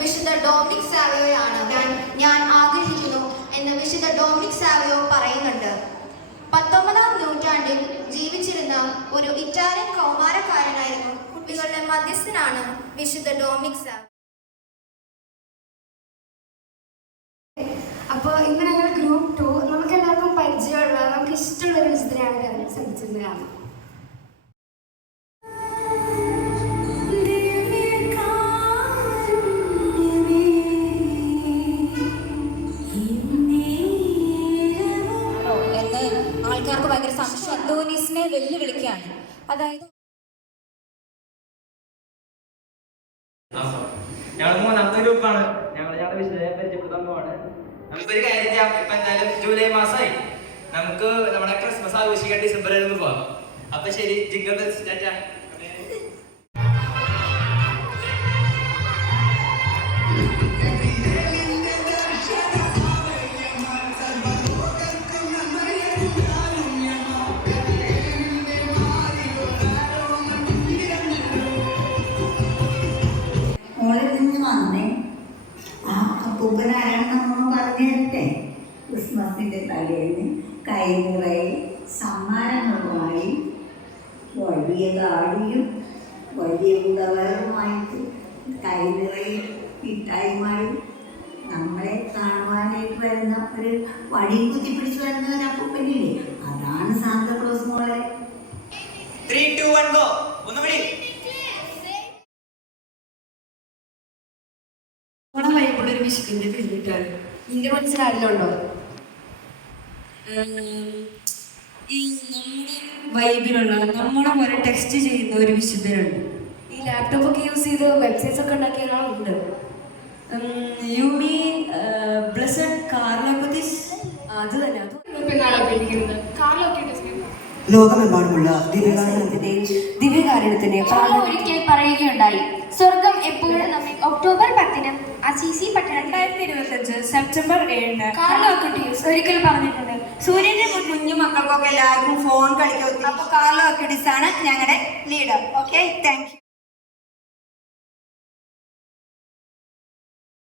വിശുദ്ധ ഡൊമിനിക് സാവിയോയാണ് ഞാൻ ആഗ്രഹിക്കുന്നു എന്ന് വിശുദ്ധ ഡൊമിനിക് സാവിയോ പറയുന്നുണ്ട്. 19-ാം നൂറ്റാണ്ടിൽ ജീവിച്ചിരുന്ന ഒരു ഇറ്റാലിയൻ കൗമാരക്കാരനായിരുന്നു. കുട്ടികളുടെ മധ്യസ്ഥനാണ് വിശുദ്ധ ഡൊമിനിക് സാവിയോ. അപ്പോൾ ഇന്ന് ഞങ്ങൾ ഗ്രൂപ്പ് 2 നമുക്ക് എല്ലാവർക്കും പരിചയമുള്ള നമുക്ക് ഇഷ്ടമുള്ള ഒരു വിശുദ്ധരെയാണ് ശ്രദ്ധിച്ചിരുന്നത് കാണാം. ആൾക്കാർക്ക് ഭയങ്കര സംശയം അന്തോനീസിനെ വെല്ലുവിളിക്കുകയാണ്. അതായത് ഞങ്ങൾ 3ാമത്തെ ഗ്രൂപ്പാണ്. ഞങ്ങളുടെ വിശുദ്ധരെ പരിചയപ്പെടുത്താൻ പോവാണ്. നമുക്കൊരു കാര്യം ചെയ്യാം. ഇപ്പൊ എന്തായാലും ജൂലൈ മാസമായി, നമുക്ക് നമ്മുടെ ക്രിസ്മസ് ആഘോഷിക്കാൻ ഡിസംബറിൽ ഒന്ന് പോവാം. അപ്പൊ ശരി, ജിംഗിൾ ബെൽസ് ടാറ്റാ. അപ്പൂപ്പനാരാണെന്ന് പറഞ്ഞു തരട്ടെ. ക്രിസ്മസിൻ്റെ തലേന്ന് കൈമുറയിൽ സമ്മാനങ്ങളുമായി വലിയ ഗാഡിയും വലിയ ഉടവറുമായിട്ട് കൈനിറയിൽ മിഠായിയുമായി നമ്മളെ കാണുവാനായിട്ട് വരുന്ന ഒരു വടിയും കുത്തിപ്പിടിച്ച് വരുന്ന ഒരു അപ്പൂപ്പനില്ലേ, അതാണ് സാന്താക്ലോസ് മോളെ. 3, 2, 1 ഗോ. ഒന്നുകൂടി. വൈബുള്ളൊരു വിശുദ്ധിന്റെ പേരിട്ടാണ് നിന്റെ മനസ്സിലായല്ലോ. ഈ നമ്മുടെ വൈബിലുള്ള നമ്മളെ പോലെ ടെക്സ്റ്റ് ചെയ്യുന്ന ഒരു വിശുദ്ധനുണ്ട്. ഈ ലാപ്ടോപ്പ് ഒക്കെ യൂസ് ചെയ്ത് വെബ്സൈറ്റ്സ് ഒക്കെ ഉണ്ടാക്കിയ ഒരാളുണ്ട്. You mean blessed Carlo Acutis? അത് തന്നെ. ലോകമെമ്പാടുമുള്ള ദിവ്യകാരുണ്യത്തിന്റെ ഒരിക്കൽ പറയുകയുണ്ടായി, സ്വർഗം എപ്പോഴും ഒക്ടോബർ 10 അസീസി പട്ടണം 2025 സെപ്റ്റംബർ 7 കാർലോക്കറ്റീസ് ഒരിക്കൽ പറഞ്ഞിട്ടുണ്ട്, സൂര്യന്റെ കുഞ്ഞു മക്കൾക്കൊക്കെ എല്ലാവർക്കും ഫോൺ കളിക്കും. അപ്പൊ കാർലോക്കറ്റീസ് ആണ് ഞങ്ങളുടെ ലീഡർ. Okay, thank you.